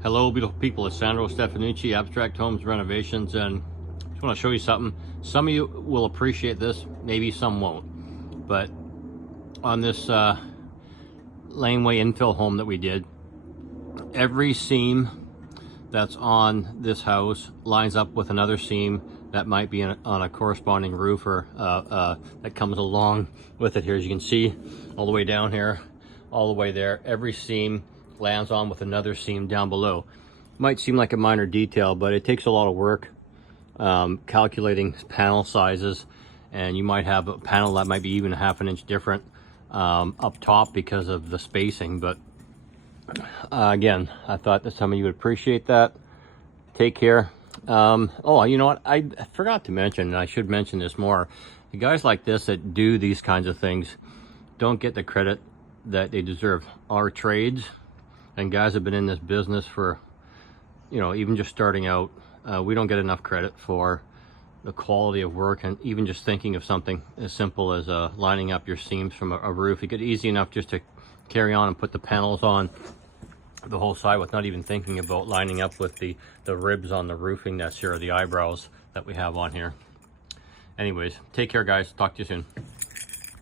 Hello, beautiful people. It's Sandro Stefanucci, Abstract Homes Renovations, and I just want to show you something. Some of you will appreciate this, maybe some won't. But on this laneway infill home that we did, every seam that's on this house lines up with another seam that might be on a corresponding roof or that comes along with it here. As you can see, all the way down here, all the way there, every seam lands on with another seam down below. Might seem like a minor detail, but it takes a lot of work calculating panel sizes, and you might have a panel that might be even half an inch different up top because of the spacing. But again, I thought that some of you would appreciate that. Take care. Oh, you know what, I forgot to mention, and I should mention this more, the guys like this that do these kinds of things don't get the credit that they deserve. Our trades and guys have been in this business for, you know, even just starting out, we don't get enough credit for the quality of work, and even just thinking of something as simple as lining up your seams from a roof. You get easy enough just to carry on and put the panels on the whole side with not even thinking about lining up with the ribs on the roofing that's here, or the eyebrows that we have on here. Anyways, take care guys, talk to you soon.